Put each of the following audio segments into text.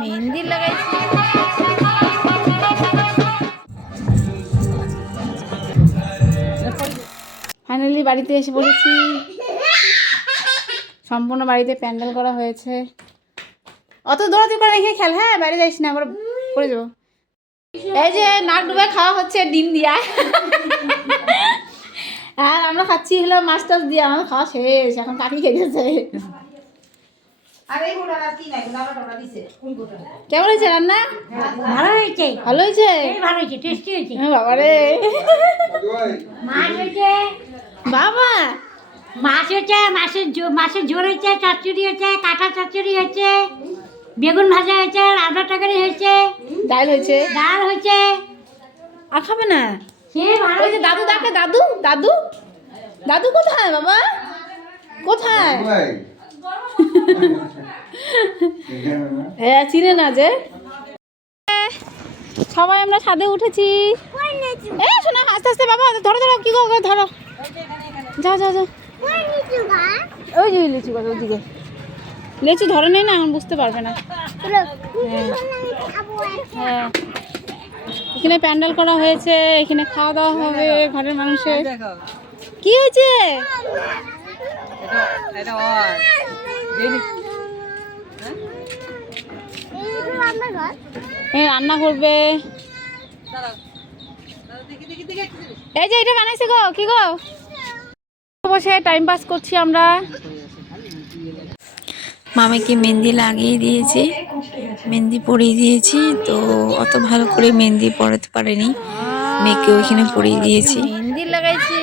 মেহেন্দি লাগাইছি। ফাইনালি বাড়িতে এসে পড়েছি। সম্পূর্ণ বাড়িতে প্যান্ডেল করা হয়েছে। অত দৌড়াতে করে রেখে খেল, হ্যাঁ বাইরে যাইস না, আবার পড়ে যাবো। এই যে নাক ডুবে খাওয়া হচ্ছে ডিম দিয়া। আর আমরা খাচ্ছি হলো মাছ টাছ দিয়ে। আমার খাওয়া শেষ, এখন কাকি খেয়েছে। কেমন হয়েছে রান্না? ভালো হয়েছে, ভালো হয়েছে, ভালো হয়েছে, টেস্টি হয়েছে। বাবারে মাছ হয়েছে, বাবা মাছ হয়েছে, মাছের ঝোল হয়েছে, চচ্চড়ি হয়েছে, কাঁটা চচ্চড়ি হয়েছে, বেগুন ভাজা হয়েছে, রান্না তরকারি হয়েছে, ডাল হয়েছে, ডাল হয়েছে। আর খাবে না? সে ভালো। ওই যে দাদু ডাকে, দাদু দাদু দাদু কোথায় বাবা, কোথায়? হ্যাঁ চিনে না যে। সবাই আমরা ছাদে উঠেছি। এই শোনা আস্তে আস্তে বাবা, ধরো ধরো, কি গো ধরো, যাও যাও যাও। ওই যে লিচু গাছ ওইদিকে, লিচু ধরে নেই না, এখন বুঝতে পারবে না। হ্যাঁ এখানে প্যান্ডেল করা হয়েছে, এখানে খাওয়া দাওয়া হবে ঘরের মানুষের। কি হয়েছে? রান্না করবে। এই যে এটা বানাইছে গো, কি গো? বসে টাইম পাস করছি আমরা। মামাকে মেহেন্দি লাগিয়ে দিয়েছি, মেহেন্দি পরিয়ে দিয়েছি, তো অত ভালো করে মেহেন্দি পরাতে পারেনি, মেয়েকে ওইখানে পরিয়ে দিয়েছি। মেহেন্দি লাগাইছি।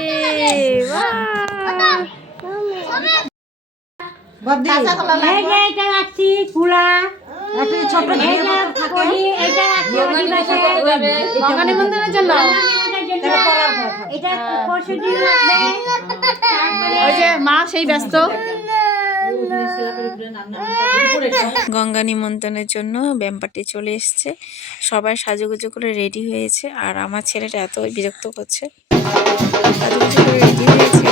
এইটা রাখছি ফুলা, গঙ্গা নিমন্ত্রণের জন্য। এটা পরশু দিন লাগবে। ওই যে মা সেই ব্যস্ত। গঙ্গা নিমন্ত্রণের জন্য ব্যাম্পারটি চলে এসছে, সবাই সাজুগুজু করে রেডি হয়েছে, আর আমার ছেলেটা এত বিরক্ত করছে। সাজুগুজু করে রেডি হয়েছে,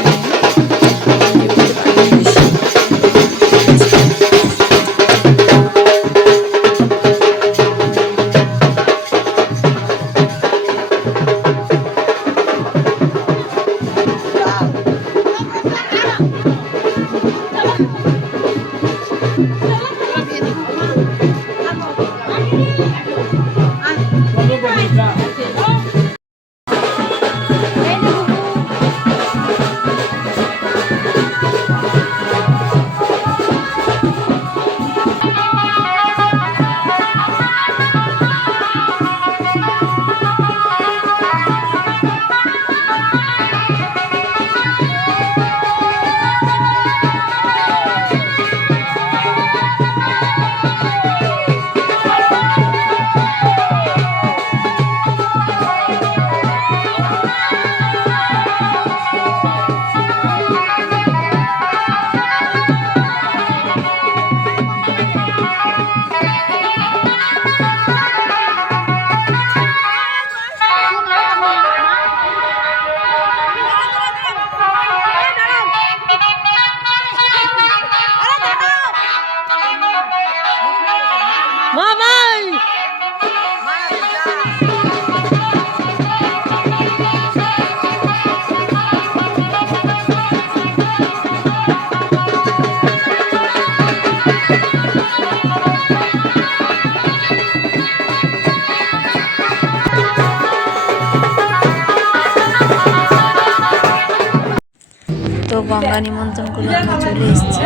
তো গঙ্গা নিমন্ত্রণ করে আমরা চলে এসেছি।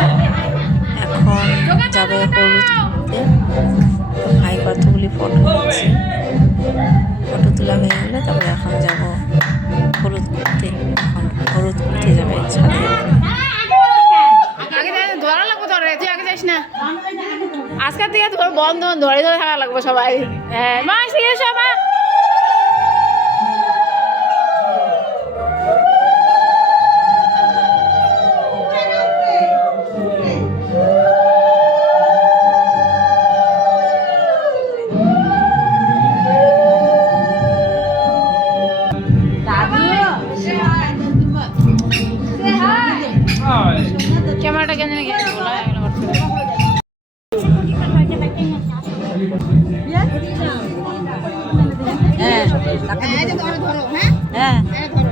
এখন যাবে হলুদ করতে। ভাই কতগুলি ফটো নিচ্ছে, ফটো তোলা হয়ে গেলে তারপরে এখন যাব হলুদ করতে। এখন হলুদ করতে যাবে ছাদে। আজকের থেকে বন্ধ ধরে ধরে থাকা লাগবে সবাই। হ্যাঁ মা শিখে সবাই। ক্যামেরাটা কেন হ্যাঁ ধরো হ্যাঁ হ্যাঁ ধরো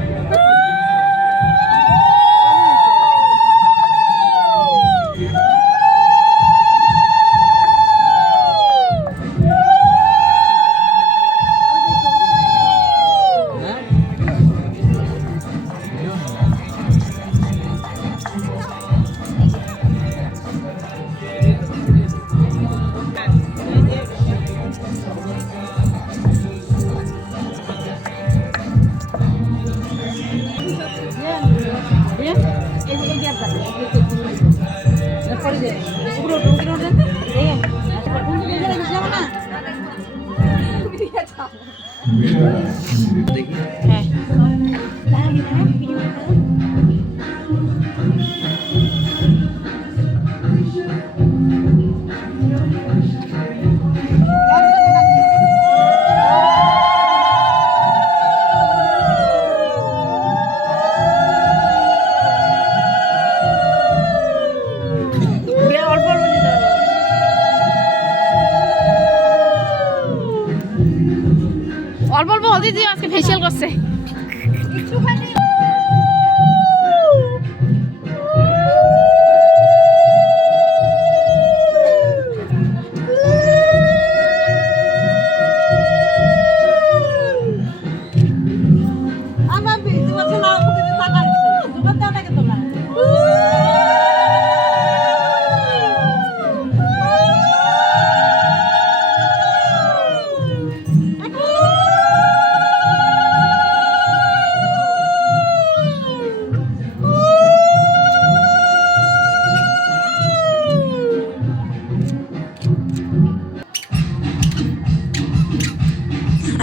অল্প অল্প হলদি দিয়ে আজকে ফেসিয়াল করছে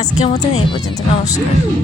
আজকের মতন এই পর্যন্ত, নমস্কার।